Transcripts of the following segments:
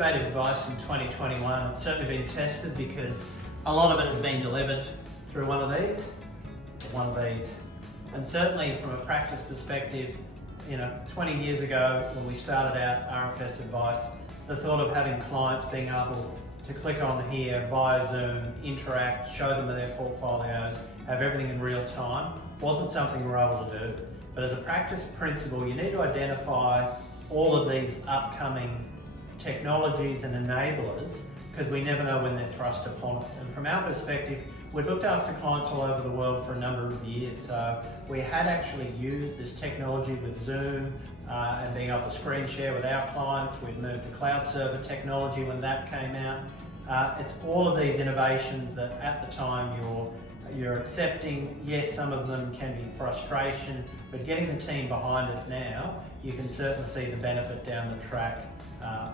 innovative advice in 2021, it's certainly been tested because a lot of it has been delivered through one of these. And certainly from a practice perspective, 20 years ago when we started out RFS Advice, the thought of having clients being able to click on here via Zoom, interact, show them their portfolios, have everything in real time, wasn't something we were able to do. But as a practice principle, you need to identify all of these upcoming technologies and enablers because we never know when they're thrust upon us. And from our perspective, we've looked after clients all over the world for a number of years. So we had actually used this technology with Zoom and being able to screen share with our clients. We'd moved to cloud server technology when that came out. It's all of these innovations that at the time you're accepting. Yes, some of them can be frustration, but getting the team behind it now, you can certainly see the benefit down the track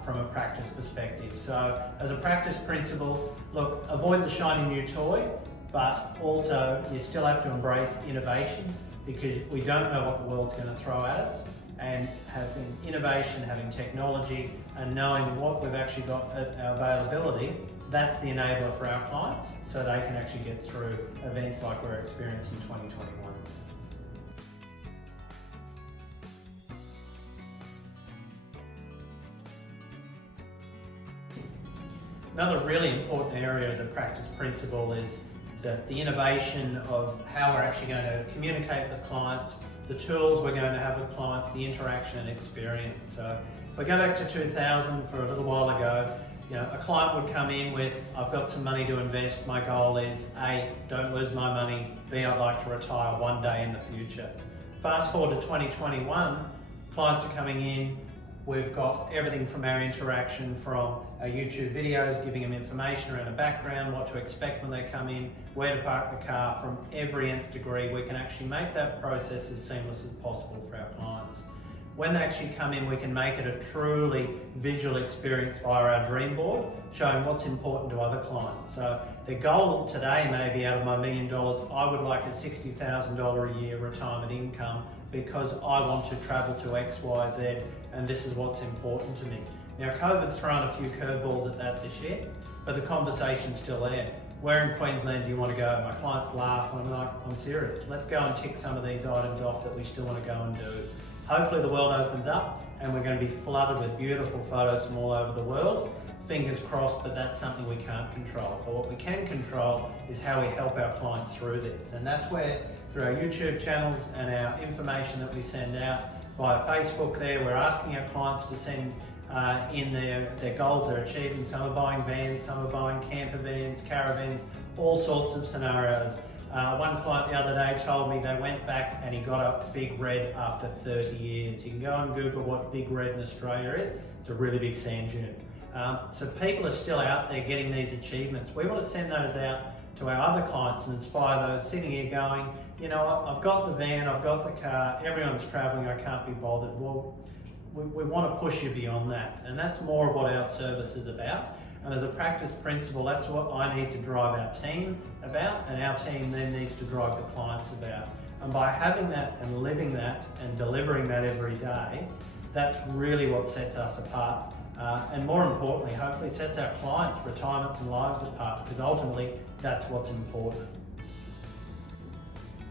from a practice perspective. So as a practice principle, look, avoid the shiny new toy, but also you still have to embrace innovation because we don't know what the world's going to throw at us. And having innovation, having technology, and knowing what we've actually got at our availability, that's the enabler for our clients so they can actually get through events like we're experiencing in 2021. Another really important area as a practice principle is the innovation of how we're actually going to communicate with clients, the tools we're going to have with clients, the interaction and experience. So if I go back to 2000 for a little while ago, a client would come in with, I've got some money to invest, my goal is A, don't lose my money, B, I'd like to retire one day in the future. Fast forward to 2021, clients are coming in, we've got everything from our interaction from our YouTube videos, giving them information around the background, what to expect when they come in, where to park the car, from every nth degree. We can actually make that process as seamless as possible for our clients. When they actually come in, we can make it a truly visual experience via our dream board, showing what's important to other clients. So the goal today may be out of my $1 million, I would like a $60,000 a year retirement income because I want to travel to X, Y, Z, and this is what's important to me. Now, COVID's thrown a few curveballs at that this year, but the conversation's still there. Where in Queensland do you want to go? My clients laugh and I'm like, I'm serious. Let's go and tick some of these items off that we still want to go and do. Hopefully the world opens up and we're going to be flooded with beautiful photos from all over the world. Fingers crossed, but that's something we can't control. But what we can control is how we help our clients through this. And that's where, through our YouTube channels and our information that we send out via Facebook there, we're asking our clients to send in their goals they're achieving. Some are buying vans, some are buying camper vans, caravans, all sorts of scenarios. One client the other day told me they went back and he got up Big Red after 30 years. You can go and Google what Big Red in Australia is. It's a really big sand dune. So people are still out there getting these achievements. We want to send those out to our other clients and inspire those sitting here going, you know what, I've got the van, I've got the car, everyone's traveling, I can't be bothered. Well, we want to push you beyond that. And that's more of what our service is about. And as a practice principle, that's what I need to drive our team about, and our team then needs to drive the clients about. And by having that and living that and delivering that every day, that's really what sets us apart. And more importantly, hopefully sets our clients' retirements and lives apart, because ultimately that's what's important.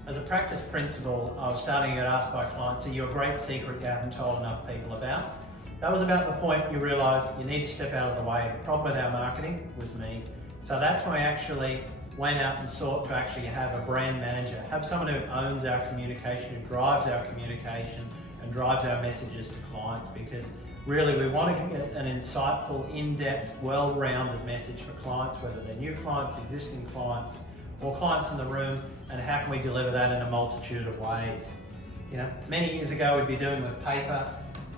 As a practice principle, I was starting to get asked by clients, are you a great secret you haven't told enough people about? That was about the point you realise you need to step out of the way. The problem with our marketing was me. So that's when I actually went out and sought to actually have a brand manager, have someone who owns our communication, who drives our communication and drives our messages to clients, because really we want to get an insightful, in-depth, well-rounded message for clients, whether they're new clients, existing clients, or clients in the room, and how can we deliver that in a multitude of ways. Many years ago we'd be doing with paper.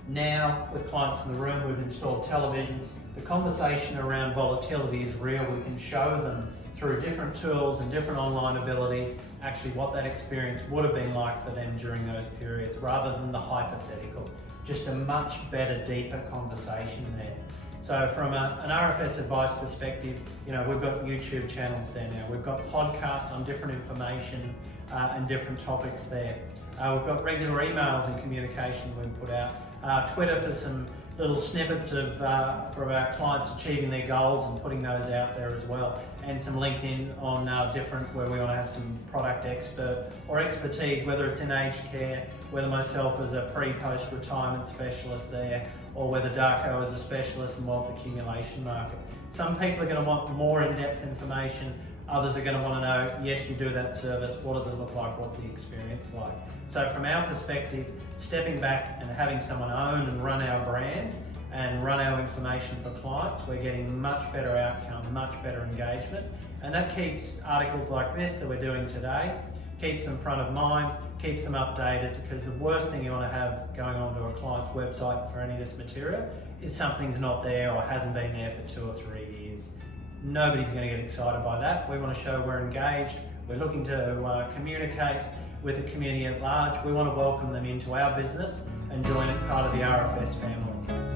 Now, with clients in the room, we've installed televisions. The conversation around volatility is real. We can show them through different tools and different online abilities actually what that experience would have been like for them during those periods, rather than the hypothetical. Just a much better, deeper conversation there. So from an RFS Advice perspective, we've got YouTube channels there now. We've got podcasts on different information and different topics there. We've got regular emails and communication we put out. Twitter for some little snippets of for our clients achieving their goals and putting those out there as well, and some LinkedIn on different, where we want to have some product expert or expertise, whether it's in aged care, whether myself as a pre-post retirement specialist there, or whether Darko as a specialist in wealth accumulation market. Some people are going to want more in-depth information. Others are going to want to know, yes, you do that service, what does it look like, what's the experience like? So from our perspective, stepping back and having someone own and run our brand and run our information for clients, we're getting much better outcome, much better engagement. And that keeps articles like this that we're doing today, keeps them front of mind, keeps them updated, because the worst thing you want to have going onto a client's website for any of this material is something's not there or hasn't been there for 2 or 3 years. Nobody's going to get excited by that. We want to show we're engaged. We're looking to communicate with the community at large. We want to welcome them into our business and join it part of the RFS family.